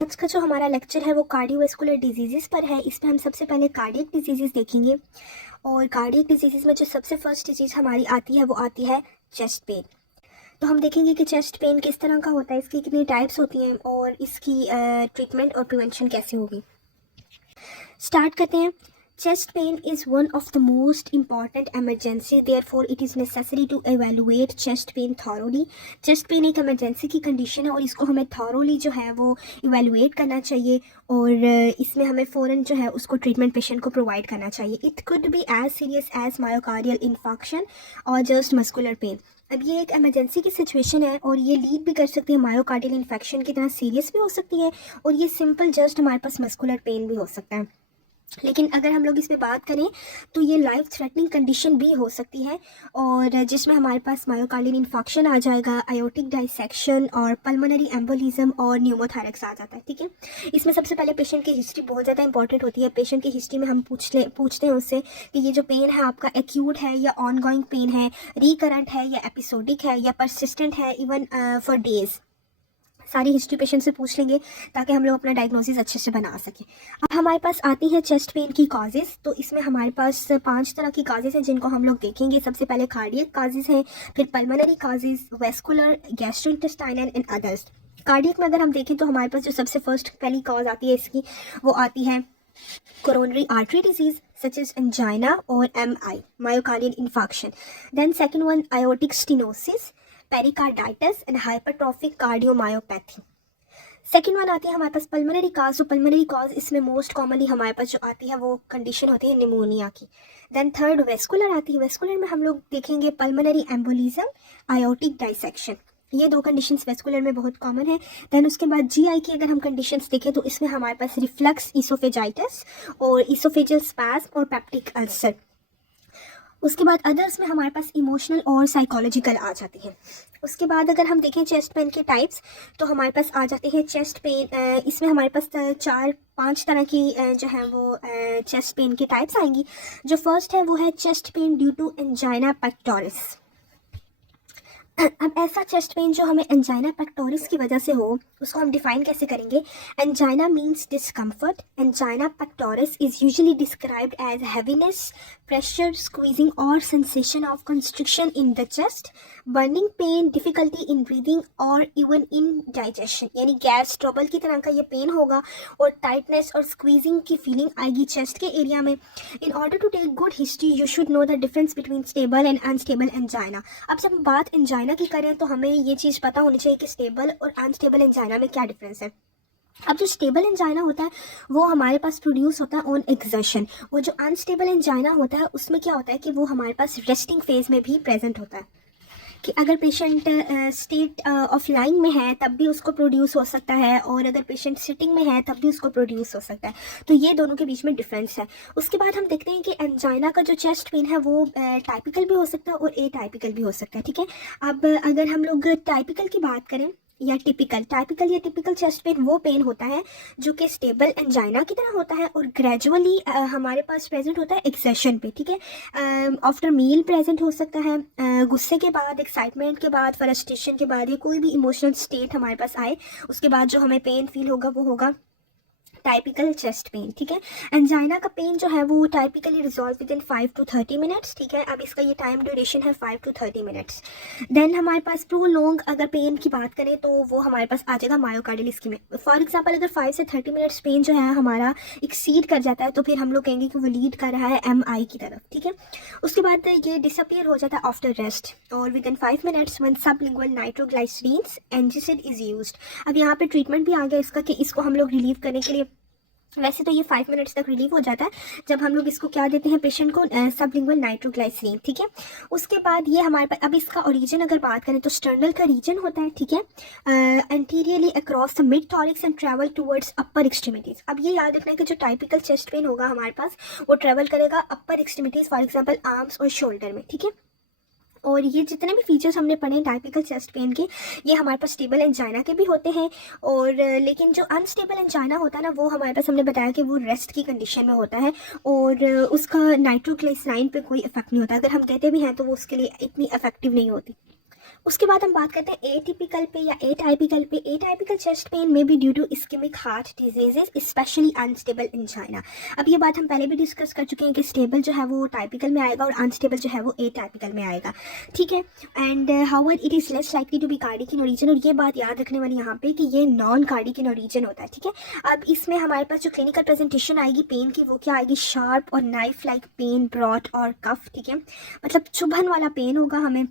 आज का जो हमारा लेक्चर है वो कार्डियोवैस्कुलर डिजीज़ पर है। इसमें हम सबसे पहले कार्डियक डिजीज़ देखेंगे और कार्डियक डिजीज़ में जो सबसे फर्स्ट डिजीज़ हमारी आती है वो आती है चेस्ट पेन। तो हम देखेंगे कि चेस्ट पेन किस तरह का होता है, इसकी कितनी टाइप्स होती हैं और इसकी ट्रीटमेंट और प्रिवेंशन कैसे होगी। स्टार्ट करते हैं। Chest pain is one of the most important emergency, therefore it is necessary to evaluate chest pain thoroughly. Chest pain एक emergency की condition है और इसको हमें thoroughly जो है वो evaluate करना चाहिए और इसमें हमें फ़ौरन जो है उसको treatment patient को provide करना चाहिए. It could be as serious as myocardial infarction or just muscular pain. अब ये एक emergency की situation है और ये लीड भी कर सकती है मायोकार्डियल इन्फेक्शन की तरह सीरियस भी हो सकती है और ये सिंपल जस्ट हमारे पास मस्कुलर पेन भी हो सकता है। लेकिन अगर हम लोग इसमें बात करें तो ये लाइफ थ्रेटनिंग कंडीशन भी हो सकती है और जिसमें हमारे पास मायोकार्डियल इन्फेक्शन आ जाएगा, आयोटिक डाइसेक्शन और पल्मोनरी एम्बोलिज्म और न्यूमोथैरेक्स आ जाता है। ठीक है, इसमें सबसे पहले पेशेंट की हिस्ट्री बहुत ज़्यादा इंपॉर्टेंट होती है। पेशेंट की हिस्ट्री में हम पूछते हैं उससे कि ये जो पेन है आपका एक्यूट है या ऑनगोइंग पेन है, रिकरेंट है या एपिसोडिक है या परसिस्टेंट है इवन फॉर डेज। सारी हिस्ट्री पेशेंट से पूछ लेंगे ताकि हम लोग अपना डायग्नोसिस अच्छे से बना सकें। अब हमारे पास आती है चेस्ट पेन की काजेज़। तो इसमें हमारे पास 5 तरह की काजेज़ हैं जिनको हम लोग देखेंगे। सबसे पहले कार्डियक काजेज़ हैं, फिर pulmonary causes, vascular, gastrointestinal and others. Cardiac में अगर हम देखें तो हमारे पास जो सबसे फर्स्ट पहली कॉज आती है इसकी वो आती है coronary artery disease such as angina or MI, myocardial infarction. Then second one, aortic stenosis, pericarditis and hypertrophic cardiomyopathy. Second one आती है हमारे पास पल्मोनरी काज। तो पल्मोनरी काज इसमें मोस्ट कॉमनली हमारे पास जो आती है वो कंडीशन होती है निमोनिया की। देन थर्ड वेस्कुलर आती है। वेस्कुलर में हम लोग देखेंगे पल्मोनरी एम्बोलिज्म, आयोटिक डाइसेक्शन। ये दो कंडीशंस वेस्कुलर में बहुत कॉमन है। देन उसके बाद जीआई की अगर हम कंडीशंस देखें तो इसमें हमारे पास रिफ्लक्स इसोफेजाइटिस और इसोफेजियल स्पैस्म और पेप्टिक अल्सर। उसके बाद अदर्स में हमारे पास इमोशनल और साइकोलॉजिकल आ जाती है। उसके बाद अगर हम देखें चेस्ट पेन के टाइप्स तो हमारे पास आ जाते हैं चेस्ट पेन। इसमें हमारे पास 4-5 तरह की जो है वो चेस्ट पेन के टाइप्स आएंगी। जो फर्स्ट है वो है chest pain due to angina pectoris. अब ऐसा चेस्ट पेन जो हमें एंजाइना पेक्टोरिस की वजह से हो उसको हम डिफाइन कैसे करेंगे। Angina means discomfort. Angina pectoris is usually described as heaviness, pressure, squeezing और sensation of constriction in the chest, burning pain, difficulty in breathing और इवन इन डाइजेशन। यानी गैस ट्रबल की तरह का ये पेन होगा और टाइटनेस और स्क्वीजिंग की फीलिंग आएगी चेस्ट के एरिया में। In order to take good history you should know the difference between stable and unstable angina. अब जब हम बात एंजाइना की करें तो हमें ये चीज़ पता होनी चाहिए कि स्टेबल और अनस्टेबल एंजाइना में क्या डिफरेंस है। अब जो स्टेबल एंजाइना होता है वो हमारे पास प्रोड्यूस होता है ऑन एक्सर्शन, और जो अनस्टेबल एंजाइना होता है उसमें क्या होता है कि वो हमारे पास रेस्टिंग फेज में भी प्रेजेंट होता है कि अगर पेशेंट स्टेट ऑफ लाइंग में है तब भी उसको प्रोड्यूस हो सकता है और अगर पेशेंट सिटिंग में है तब भी उसको प्रोड्यूस हो सकता है। तो ये दोनों के बीच में डिफरेंस है। उसके बाद हम देखते हैं कि एंजाइना का जो चेस्ट पेन है वो टाइपिकल भी हो सकता है और ए टाइपिकल भी हो सकता है। ठीक है, अब अगर हम लोग टाइपिकल की बात करें या टिपिकल या टिपिकल चेस्ट पेन वो पेन होता है जो कि स्टेबल एंजाइना की तरह होता है और ग्रेजुअली हमारे पास प्रेजेंट होता है एक्सेशन पे। ठीक है, आफ्टर मील प्रेजेंट हो सकता है, गुस्से के बाद, एक्साइटमेंट के बाद, फ्रस्ट्रेशन के बाद या कोई भी इमोशनल स्टेट हमारे पास आए उसके बाद जो हमें पेन फील होगा वो होगा टाइपिकल चेस्ट पेन। ठीक है, एंजाइना का पेन जो है वो typically resolve with in 5 to 30 minutes. ठीक है, अब इसका ये टाइम ड्यूरेशन है 5 to 30 मिनट्स। देन हमारे पास प्रोलॉन्ग अगर पेन की बात करें तो वो हमारे पास आ जाएगा मायोकार्डियल इश्कीमिया में। फॉर एग्जांपल अगर 5 से 30 मिनट्स पेन जो है हमारा एक्सीड कर जाता है तो फिर हम लोग कहेंगे कि वो लीड कर रहा है MI की तरफ। ठीक है, उसके बाद ये डिसअपियर हो जाता है आफ्टर रेस्ट और within 5 minutes when sublingual nitroglycerins antacid is used. अब यहाँ पे ट्रीटमेंट भी आ गया इसका कि इसको हम लोग रिलीव करने के लिए, वैसे तो ये 5 मिनट्स तक रिलीव हो जाता है जब हम लोग इसको क्या देते हैं पेशेंट को सबलिंगुअल नाइट्रोग्लाइसरीन। ठीक है, उसके बाद ये हमारे पास, अब इसका ओरिजिन अगर बात करें तो स्टर्नल का रीजन होता है। ठीक है, anteriorly across the mid thorax and travel towards upper extremities. अब ये याद रखना है कि जो टाइपिकल चेस्ट पेन होगा हमारे पास वो ट्रैवल करेगा अपर एक्सट्रीमिटीज, फॉर एग्जाम्पल आर्म्स और शोल्डर में। ठीक है, और ये जितने भी फीचर्स हमने पढ़े टाइपिकल चेस्ट पेन के ये हमारे पास स्टेबल एंजाइना के भी होते हैं और लेकिन जो अनस्टेबल एंजाइना होता है ना वो हमारे पास हमने बताया कि वो रेस्ट की कंडीशन में होता है और उसका नाइट्रोग्लिसराइन पे कोई इफेक्ट नहीं होता। अगर हम देते भी हैं तो वो उसके लिए इतनी इफेक्टिव नहीं होती। उसके बाद हम बात करते हैं एटिपिकल पे या एटाइपिकल पे। एटाइपिकल चेस्ट पेन में be due to ischaemic heart diseases specially unstable angina. अब ये बात हम पहले भी डिस्कस कर चुके हैं कि स्टेबल जो है वो टाइपिकल में आएगा और अनस्टेबल जो है वो एटाइपिकल में आएगा, ठीक है। And however it is less likely to be cardiac in origin, और ये बात याद रखने वाली यहाँ पे कि ये नॉन कार्डिक इन ओरिजिन होता है, ठीक है। अब इसमें हमारे पास जो क्लिनिकल प्रेजेंटेशन आएगी पेन की वो क्या आएगी, शार्प और नाइफ लाइक पेन ब्रॉट और कफ, ठीक है। मतलब चुभन वाला पेन होगा, हमें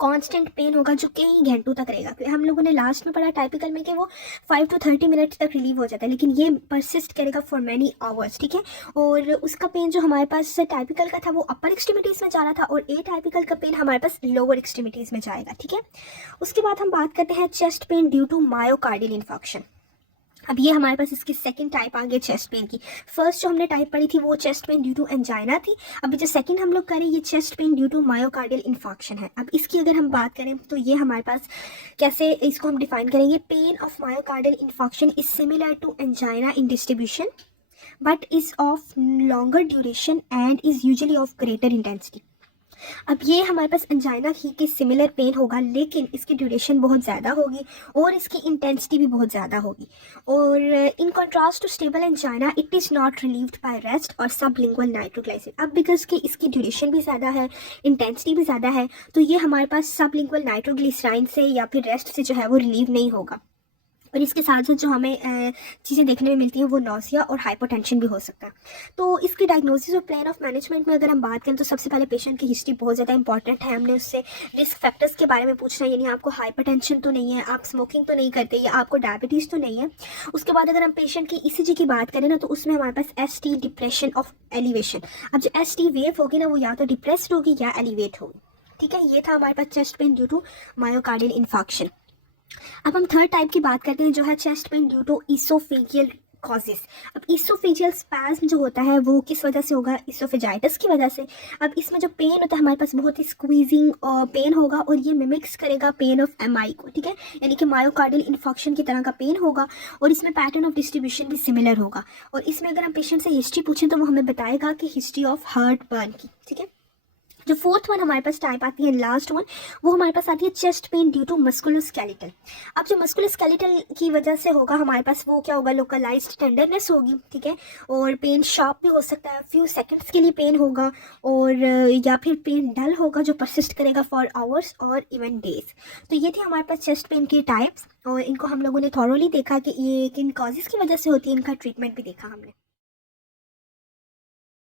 कांस्टेंट पेन होगा जो कई घंटों तक रहेगा। क्योंकि हम लोगों ने लास्ट में पढ़ा टाइपिकल में कि वो 5 to 30 मिनट तक रिलीव हो जाता है, लेकिन ये परसिस्ट करेगा फॉर मैनी आवर्स, ठीक है। और उसका पेन जो हमारे पास टाइपिकल का था वो अपर एक्सट्रीमिटीज़ में जा रहा था और ए टाइपिकल का पेन हमारे पास लोअर एक्सट्रीमिटीज़ में जाएगा, ठीक है। उसके बाद हम बात करते हैं chest pain due to myocardial infection. अब ये हमारे पास इसकी सेकंड टाइप आ गई चेस्ट पेन की। फर्स्ट जो हमने टाइप पढ़ी थी वो chest pain due to angina थी। अभी जो सेकंड हम लोग करें ये chest pain due to myocardial infection है। अब इसकी अगर हम बात करें तो ये हमारे पास कैसे इसको हम डिफाइन करेंगे, pain of myocardial infection is similar to angina in distribution but is of longer duration and is usually of greater intensity. अब ये हमारे पास एंजाइना ही के सिमिलर पेन होगा, लेकिन इसकी ड्यूरेशन बहुत ज़्यादा होगी और इसकी इंटेंसिटी भी बहुत ज़्यादा होगी। और in contrast to stable angina it is not relieved by rest और सबलिंगुअल नाइट्रोग्लाइसिन। अब बिकॉज कि इसकी ड्यूरेशन भी ज़्यादा है, इंटेंसिटी भी ज़्यादा है, तो ये हमारे पास सबलिंगुअल नाइट्रोग्लिसराइन से या फिर रेस्ट से जो है वो रिलीव नहीं होगा। और इसके साथ साथ जो हमें चीज़ें देखने में मिलती हैं वो नौसिया और हाइपोटेंशन भी हो सकता है। तो इसकी डायग्नोसिस और प्लान ऑफ मैनेजमेंट में अगर हम बात करें तो सबसे पहले पेशेंट की हिस्ट्री बहुत ज़्यादा इंपॉर्टेंट है। हमने उससे रिस्क फैक्टर्स के बारे में पूछना है, यानी आपको हाइपरटेंशन तो नहीं है, आप स्मोकिंग तो नहीं करते या आपको डायबिटीज़ तो नहीं है। उसके बाद अगर हम पेशेंट की ईसीजी की बात करें ना तो उसमें हमारे पास एसटी डिप्रेशन ऑफ एलिवेशन। अब जो एसटी वेव होगी ना वो या तो डिप्रेस्ड होगी या एलिवेट होगी, ठीक है। ये था हमारे पास chest pain due to myocardial infection. अब हम थर्ड टाइप की बात करते हैं जो है chest pain due to oesophageal causes. अब इसोफेजियल स्पैज्म जो होता है वो किस वजह से होगा, इसोफेजाइटिस की वजह से। अब इसमें जो पेन होता है हमारे पास बहुत ही स्क्वीजिंग पेन होगा और ये मिमिक्स करेगा पेन ऑफ एमआई को, ठीक है, यानी कि मायोकार्डियल इन्फेक्शन की तरह का पेन होगा और इसमें पैटर्न ऑफ डिस्ट्रीब्यूशन भी सिमिलर होगा। और इसमें अगर हम पेशेंट से हिस्ट्री पूछें तो वो हमें बताएगा कि हिस्ट्री ऑफ हार्ट बर्न की, ठीक है। जो फोर्थ वन हमारे पास टाइप आती है लास्ट वन, वो हमारे पास आती है chest pain due to musculoskeletal. अब जो मस्कुलोस्केलेटल की वजह से होगा हमारे पास वो क्या होगा, लोकलाइज्ड टेंडरनेस होगी, ठीक है। और पेन शार्प भी हो सकता है, फ्यू सेकंड्स के लिए पेन होगा, और या फिर पेन डल होगा जो परसिस्ट करेगा फॉर आवर्स और इवन डेज। तो ये थी हमारे पास चेस्ट पेन की टाइप्स और इनको हम लोगों ने थॉरोली देखा कि ये किन कॉजेज़ की वजह से होती है, इनका ट्रीटमेंट भी देखा हमने।